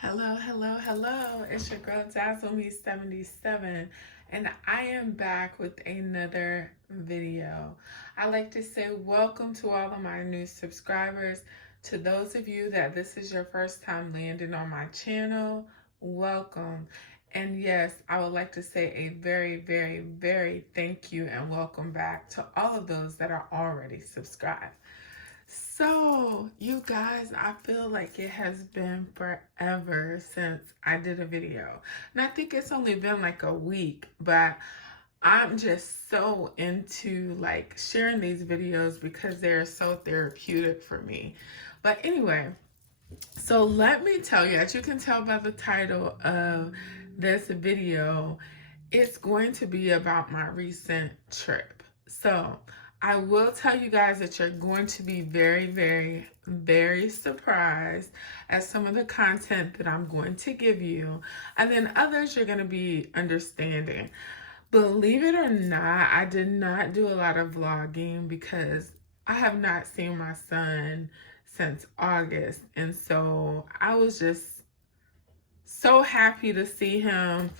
Hello, hello, hello. It's your girl Dazzle Me 77, and I am back with another video. I like to say welcome to all of my new subscribers. To those of you that this is your first time landing on my channel, welcome. And yes, I would like to say a very, very, very thank you and welcome back to all of those that are already subscribed. So, you guys, I feel like it has been forever since I did a video. And I think it's only been like a week, but I'm just so into like sharing these videos because they're so therapeutic for me. But anyway, so let me tell you, as you can tell by the title of this video, it's going to be about my recent trip. So I will tell you guys that you're going to be very, very, very surprised at some of the content that I'm going to give you. And then others you're going to be understanding. Believe it or not, I did not do a lot of vlogging because I have not seen my son since August. And so I was just so happy to see him.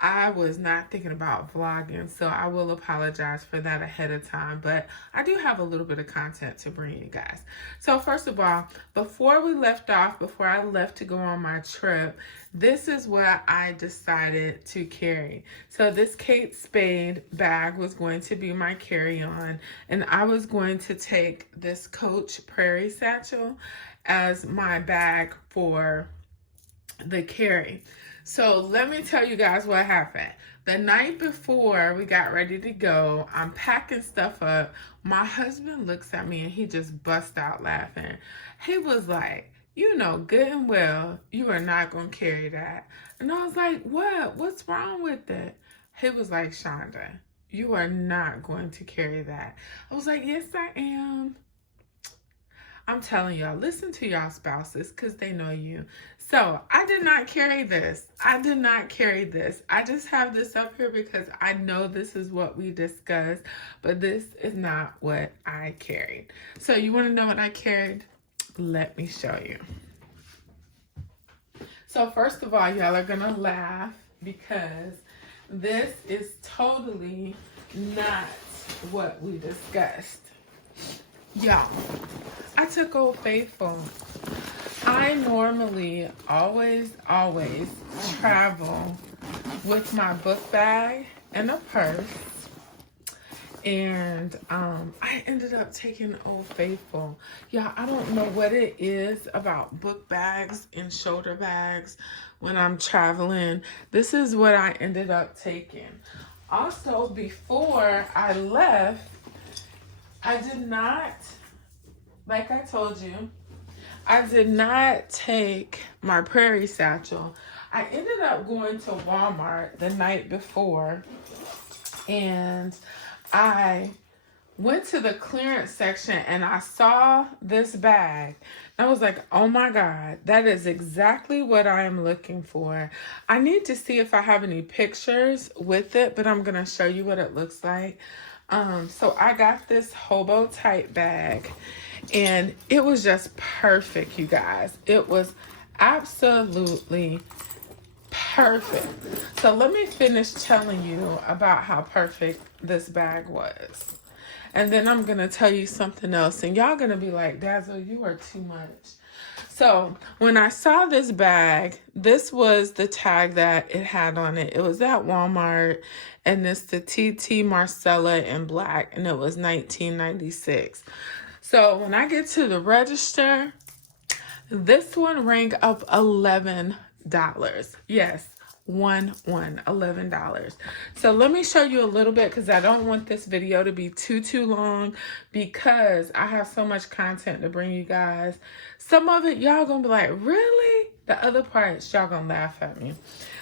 I was not thinking about vlogging, so I will apologize for that ahead of time, but I do have a little bit of content to bring you guys. So first of all, before I left to go on my trip, this is what I decided to carry. So this Kate Spade bag was going to be my carry-on, and I was going to take this Coach Prairie satchel as my bag for the carry. So let me tell you guys what happened. The night before we got ready to go, I'm packing stuff up. My husband looks at me and he just busts out laughing. He was like, you know good and well you are not going to carry that. And I was like, what? What's wrong with it? He was like, Shonda, you are not going to carry that. I was like, yes, I am. I'm telling y'all, listen to y'all spouses because they know you. So I did not carry this. I did not carry this. I just have this up here because I know this is what we discussed, but this is not what I carried. So you want to know what I carried? Let me show you. So first of all, y'all are going to laugh because this is totally not what we discussed. Y'all, I took Old Faithful. I normally always travel with my book bag and a purse. And I ended up taking Old Faithful. Yeah, I don't know what it is about book bags and shoulder bags when I'm traveling. This is what I ended up taking. Also, before I left, I did not, like I told you, I did not take my Prairie satchel. I ended up going to Walmart the night before and I went to the clearance section and I saw this bag. I was like, oh my God, that is exactly what I am looking for. I need to see if I have any pictures with it, but I'm going to show you what it looks like. So I got this hobo type bag and it was just perfect, you guys. It was absolutely perfect. So let me finish telling you about how perfect this bag was. And then I'm going to tell you something else. And y'all going to be like, Dazzle, you are too much. So when I saw this bag, this was the tag that it had on it. It was at Walmart, and it's the TT Marcella in black, and it was $19.96. So when I get to the register, this one rang up $11. Yes, $11. So let me show you a little bit because I don't want this video to be too long because I have so much content to bring you guys. Some of it y'all gonna be like, really? The other parts y'all gonna laugh at me.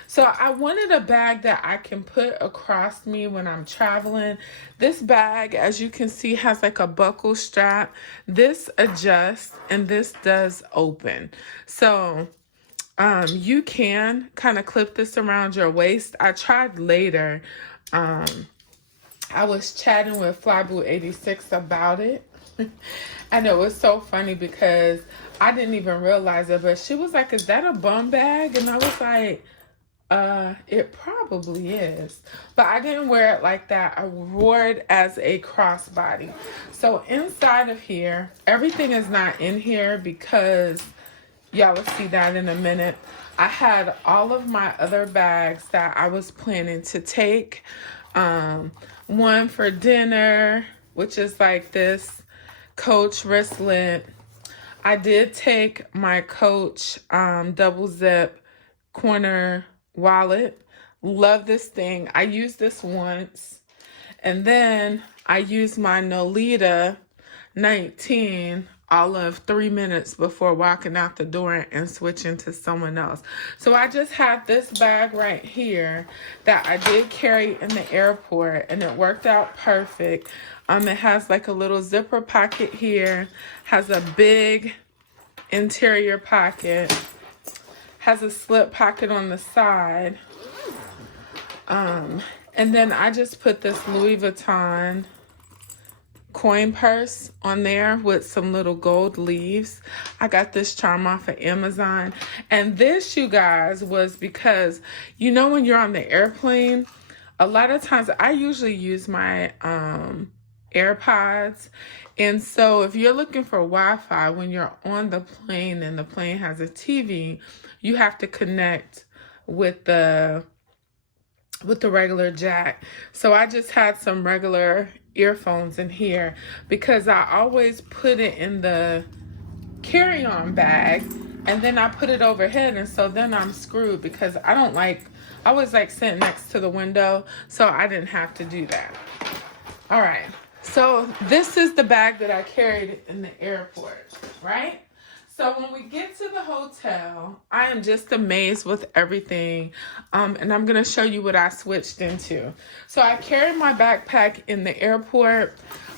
So I wanted a bag that I can put across me when I'm traveling. This bag, as you can see, has like a buckle strap. This adjusts and this does open. So you can kind of clip this around your waist. I tried later. I was chatting with Flyboo86 about it. And it was so funny because I didn't even realize it, but she was like, is that a bum bag? And I was like, it probably is, but I didn't wear it like that. I wore it as a crossbody. So inside of here, everything is not in here because y'all will see that in a minute. I had all of my other bags that I was planning to take. One for dinner, which is like this Coach wristlet. I did take my Coach double zip corner wallet. Love this thing. I used this once. And then I used my Nolita 19 all of 3 minutes before walking out the door and switching to someone else. So I just have this bag right here that I did carry in the airport, and it worked out perfect. It has like a little zipper pocket here, has a big interior pocket, has a slip pocket on the side. And then I just put this Louis Vuitton coin purse on there with some little gold leaves. I got this charm off of Amazon. And this, you guys, was because, you know, when you're on the airplane, a lot of times I usually use my AirPods. And so if you're looking for Wi-Fi when you're on the plane and the plane has a TV, you have to connect with the regular jack. So I just had some regular earphones in here because I always put it in the carry-on bag and then I put it overhead, and so then I'm screwed because I was like sitting next to the window, so I didn't have to do that. All right, so this is the bag that I carried in the airport, right? So when we get to the hotel, I am just amazed with everything. And I'm going to show you what I switched into. So I carried my backpack in the airport.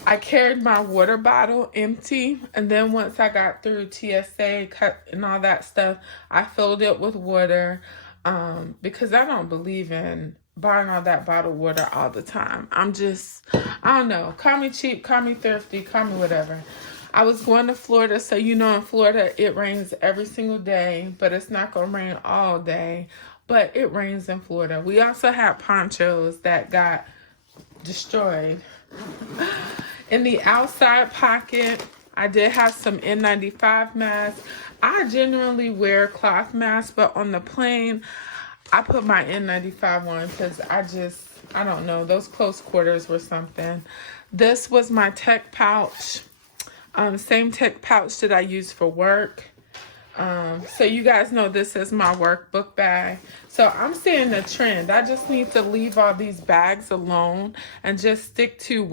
I carried my water bottle empty. And then once I got through TSA and all that stuff, I filled it with water because I don't believe in buying all that bottled water all the time. I don't know. Call me cheap, call me thrifty, call me whatever. I was going to Florida, so you know in Florida it rains every single day, but it's not going to rain all day, but it rains in Florida. We also had ponchos that got destroyed. In the outside pocket, I did have some N95 masks. I generally wear cloth masks, but on the plane, I put my N95 on because I don't know, those close quarters were something. This was my tech pouch. Same tech pouch that I use for work. So you guys know this is my workbook bag. So I'm seeing the trend. I just need to leave all these bags alone and just stick to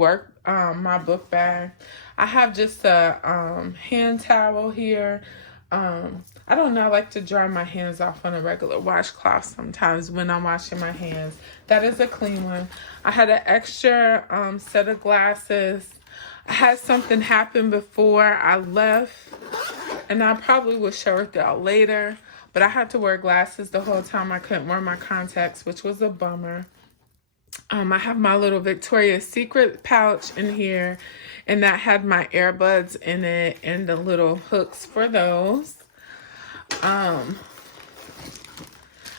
my book bag. I have just a hand towel here. I don't know, I like to dry my hands off on a regular washcloth sometimes when I'm washing my hands. That is a clean one. I had an extra set of glasses. I had something happen before I left, and I probably will show it out later, but I had to wear glasses the whole time. I couldn't wear my contacts, which was a bummer. I have my little Victoria's Secret pouch in here, and that had my earbuds in it and the little hooks for those.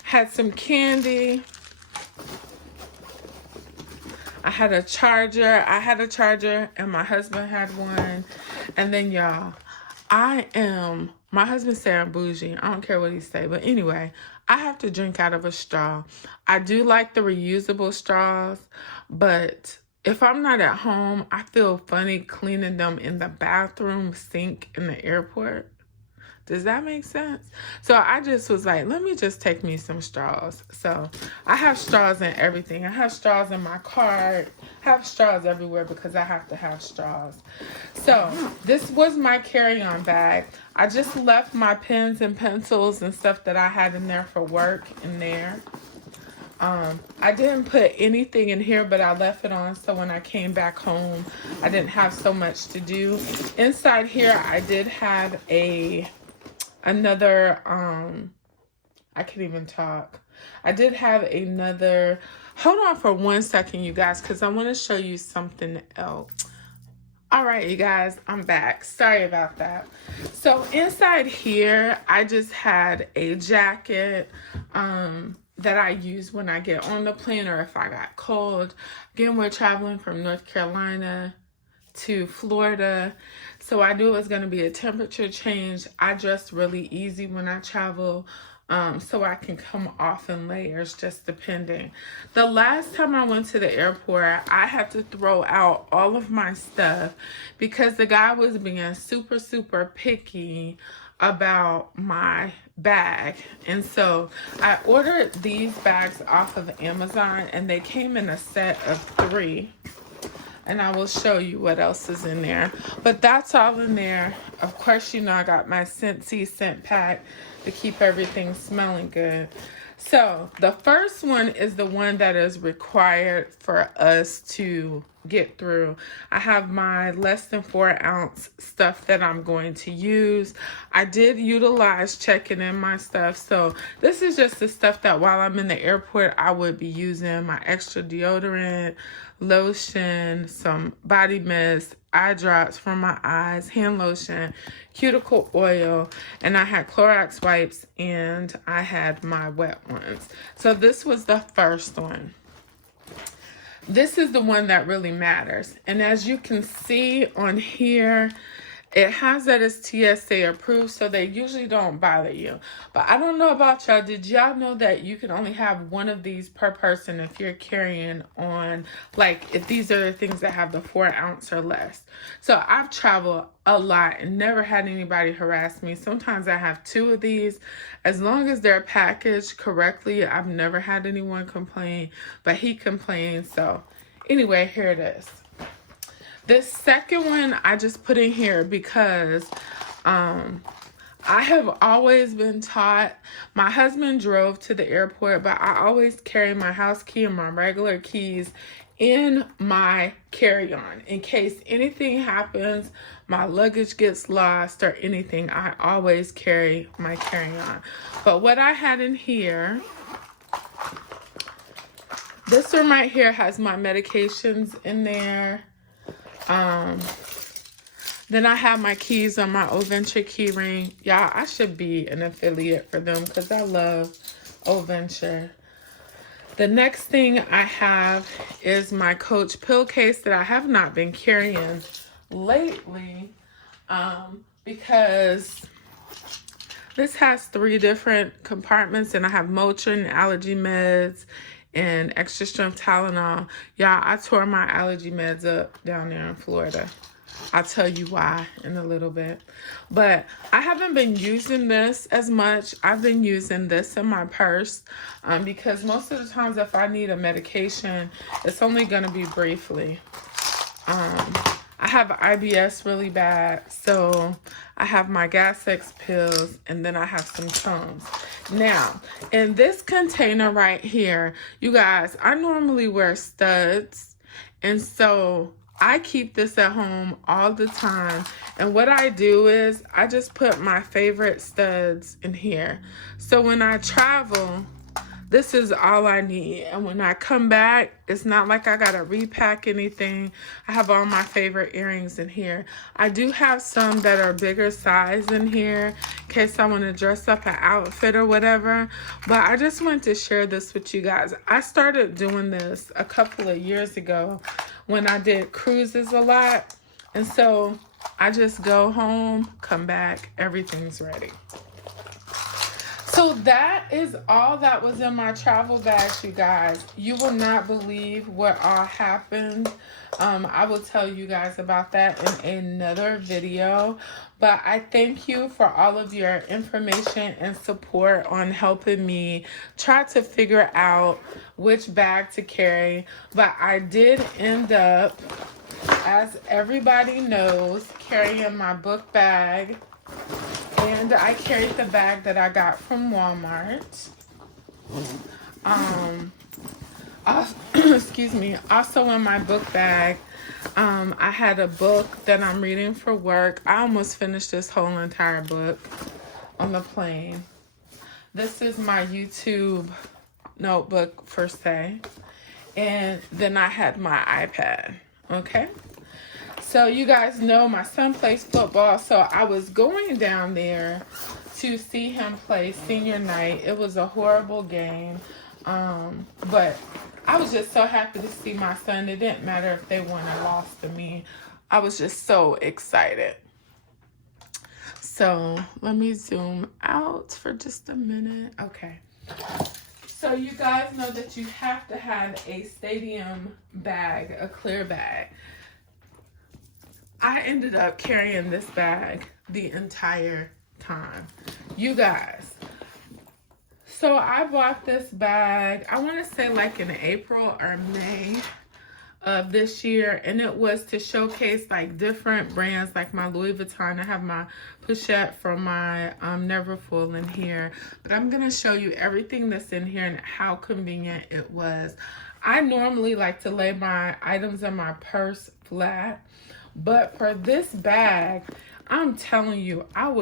Had some candy. I had a charger. And my husband had one. And then y'all, my husband said I'm bougie. I don't care what he say. But anyway, I have to drink out of a straw. I do like the reusable straws, but if I'm not at home, I feel funny cleaning them in the bathroom sink in the airport. Does that make sense? So I just was like, let me just take me some straws. So I have straws in everything. I have straws in my car. I have straws everywhere because I have to have straws. So this was my carry-on bag. I just left my pens and pencils and stuff that I had in there for work in there. I didn't put anything in here, but I left it on so when I came back home, I didn't have so much to do. Inside here, I did have another, I can't even talk. I did have another, hold on for 1 second, you guys, because I want to show you something else. All right, you guys, I'm back. Sorry about that. So inside here, I just had a jacket that I use when I get on the plane or if I got cold. Again, we're traveling from North Carolina to Florida. So I knew it was going to be a temperature change. I dress really easy when I travel. So I can come off in layers, just depending. The last time I went to the airport, I had to throw out all of my stuff because the guy was being super, super picky about my bag. And so I ordered these bags off of Amazon and they came in a set of 3. And I will show you what else is in there. But that's all in there. Of course, you know I got my Scentsy scent pack to keep everything smelling good. So the first one is the one that is required for us to get through. I have my less than 4 ounce stuff that I'm going to use. I did utilize checking in my stuff. So this is just the stuff that while I'm in the airport, I would be using. My extra deodorant, lotion, some body mist, eye drops for my eyes, hand lotion, cuticle oil, and I had Clorox wipes and I had my wet ones. So this was the first one. This is the one that really matters. And as you can see on here, it has that it's TSA approved, so they usually don't bother you. But I don't know about y'all. Did y'all know that you can only have one of these per person if you're carrying on, like, if these are the things that have the 4 ounce or less? So I've traveled a lot and never had anybody harass me. Sometimes I have 2 of these. As long as they're packaged correctly, I've never had anyone complain, but he complained. So anyway, here it is. This second one I just put in here because I have always been taught, my husband drove to the airport, but I always carry my house key and my regular keys in my carry-on. In case anything happens, my luggage gets lost or anything, I always carry my carry-on. But what I had in here, this one right here has my medications in there. Then I have my keys on my Oventure key ring. Y'all, I should be an affiliate for them because I love Oventure. The next thing I have is my Coach pill case that I have not been carrying lately because this has 3 different compartments and I have Motrin, allergy meds, and extra strength Tylenol. Y'all, I tore my allergy meds up down there in Florida. I'll tell you why in a little bit. But I haven't been using this as much. I've been using this in my purse because most of the times if I need a medication, it's only going to be briefly. I have IBS really bad, so I have my Gas-X pills, and then I have some Tums. Now, in this container right here, you guys, I normally wear studs, and so I keep this at home all the time. And what I do is I just put my favorite studs in here. So when I travel, this is all I need. And when I come back, it's not like I gotta repack anything. I have all my favorite earrings in here. I do have some that are bigger size in here in case I want to dress up an outfit or whatever. But I just wanted to share this with you guys. I started doing this a couple of years ago when I did cruises a lot. And so I just go home, come back, everything's ready. So that is all that was in my travel bags, you guys. You will not believe what all happened. I will tell you guys about that in another video. But I thank you for all of your information and support on helping me try to figure out which bag to carry. But I did end up, as everybody knows, carrying my book bag. And I carried the bag that I got from Walmart. Excuse me. Also in my book bag, I had a book that I'm reading for work. I almost finished this whole entire book on the plane. This is my YouTube notebook per se. And then I had my iPad. Okay. So you guys know my son plays football, so I was going down there to see him play senior night. It was a horrible game, but I was just so happy to see my son. It didn't matter if they won or lost to me. I was just so excited. So let me zoom out for just a minute. Okay. So you guys know that you have to have a stadium bag, a clear bag. I ended up carrying this bag the entire time. You guys, so I bought this bag, I want to say like in April or May of this year, and it was to showcase like different brands, like my Louis Vuitton. I have my pochette from my Neverfull in here, but I'm gonna show you everything that's in here and how convenient it was. I normally like to lay my items in my purse flat, but for this bag, I'm telling you, I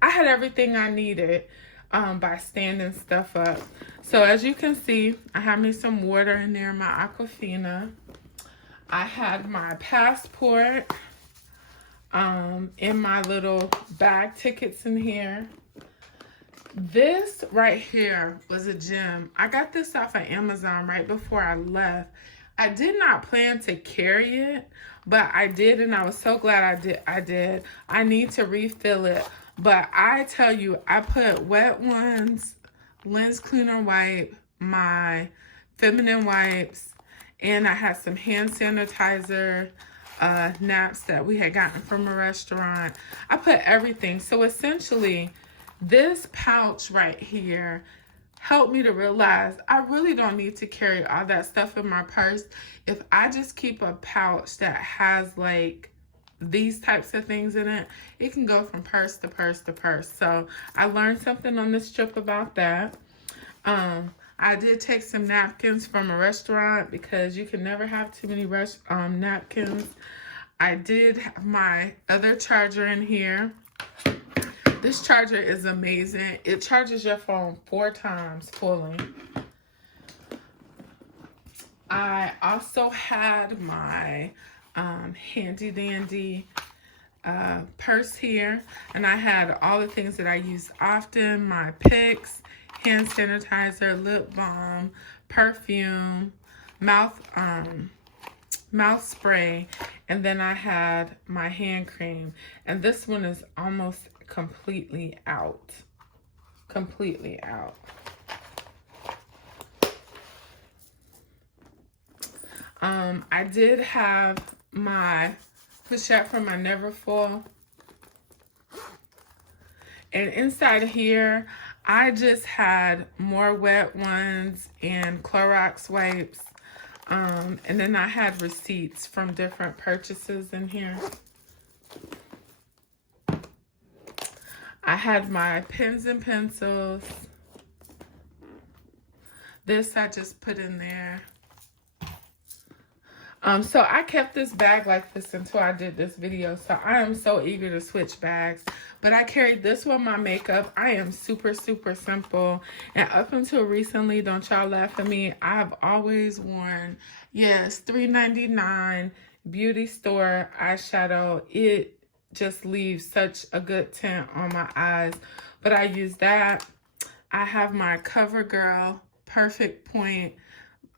had everything I needed by standing stuff up. So as you can see, I have me some water in there, my Aquafina. I had my passport in my little bag tickets in here. This right here was a gem. I got this off of Amazon right before I left. I did not plan to carry it, but I did, and I was so glad I did. I need to refill it, but I tell you, I put Wet Ones, lens cleaner wipe, my feminine wipes, and I had some hand sanitizer naps that we had gotten from a restaurant. I put everything. So essentially, this pouch right here helped me to realize I really don't need to carry all that stuff in my purse. If I just keep a pouch that has like these types of things in it, it can go from purse to purse to purse. So I learned something on this trip about that. I did take some napkins from a restaurant because you can never have too many napkins. I did have my other charger in here. This charger is amazing. It charges your phone 4 times fully. I also had my handy dandy purse here, and I had all the things that I use often, my picks, hand sanitizer, lip balm, perfume, mouth spray, and then I had my hand cream, and this one is almost completely out. I did have my pochette from my Neverfull, and inside here I just had more Wet Ones and Clorox wipes, and then I had receipts from different purchases in here. I had my pens and pencils. This I just put in there. So I kept this bag like this until I did this video. So I am so eager to switch bags. But I carried this one, my makeup. I am super, super simple. And up until recently, don't y'all laugh at me, I've always worn, yes, $3.99 beauty store eyeshadow. It just leaves such a good tint on my eyes. But I use that. I have my CoverGirl Perfect Point.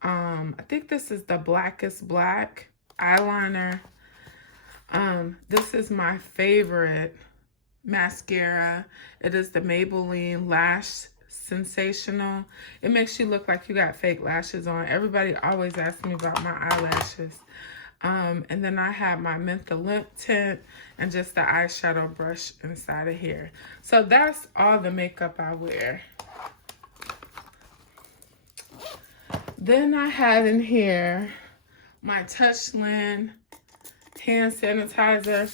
I think this is the Blackest Black eyeliner. This is my favorite mascara. It is the Maybelline Lash Sensational. It makes you look like you got fake lashes on. Everybody always asks me about my eyelashes. And then I have my Mentha Lip Tint and just the eyeshadow brush inside of here. So that's all the makeup I wear. Then I had in here my Touchland hand sanitizer.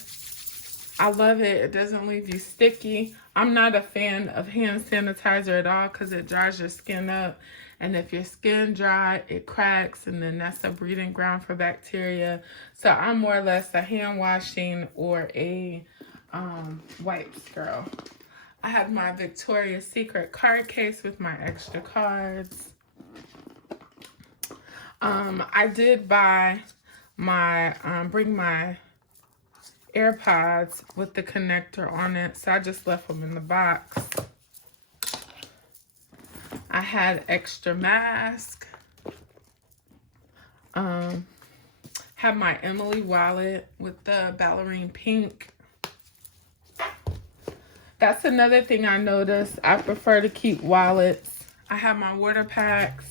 I love it. It doesn't leave you sticky. I'm not a fan of hand sanitizer at all because it dries your skin up. And if your skin dry, it cracks, and then that's a breeding ground for bacteria. So I'm more or less a hand washing or a wipes girl. I have my Victoria's Secret card case with my extra cards. I did buy my bring my AirPods with the connector on it, so I just left them in the box. I had extra mask. Have my Emily wallet with the ballerine pink. That's another thing I noticed. I prefer to keep wallets. I have my water packs.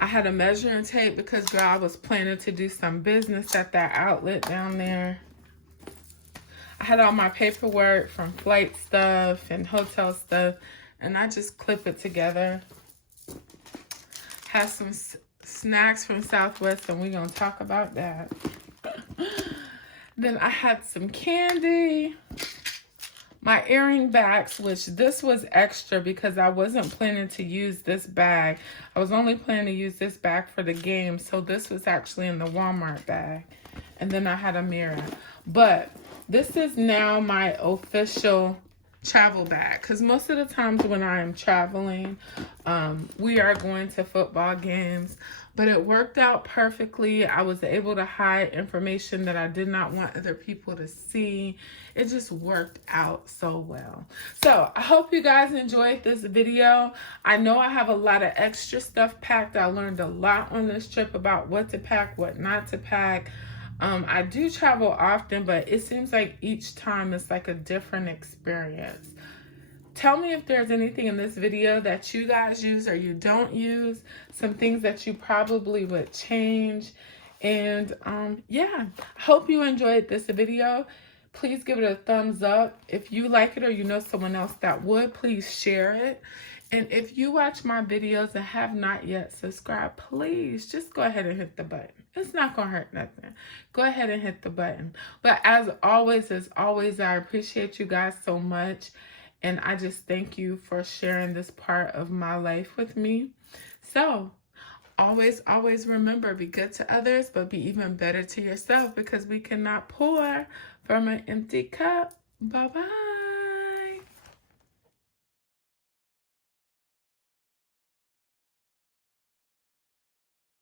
I had a measuring tape because, girl, I was planning to do some business at that outlet down there. I had all my paperwork from flight stuff and hotel stuff, and I just clip it together. Have some snacks from Southwest, and we're going to talk about that. Then I had some candy. My earring bags, which this was extra because I wasn't planning to use this bag. I was only planning to use this bag for the game, so this was actually in the Walmart bag. And then I had a mirror. But this is now my official travel bag, because most of the times when I am traveling, we are going to football games, but it worked out perfectly. I was able to hide information that I did not want other people to see. It just worked out so well. So I hope you guys enjoyed this video. I know I have a lot of extra stuff packed. I learned a lot on this trip about what to pack, what not to pack. I do travel often, but it seems like each time it's like a different experience. Tell me if there's anything in this video that you guys use or you don't use, some things that you probably would change. And yeah, I hope you enjoyed this video. Please give it a thumbs up. If you like it or you know someone else that would, please share it. And if you watch my videos and have not yet subscribed, please just go ahead and hit the button. It's not going to hurt nothing. Go ahead and hit the button. But as always, I appreciate you guys so much. And I just thank you for sharing this part of my life with me. So always, always remember, be good to others, but be even better to yourself, because we cannot pour from an empty cup. Bye-bye.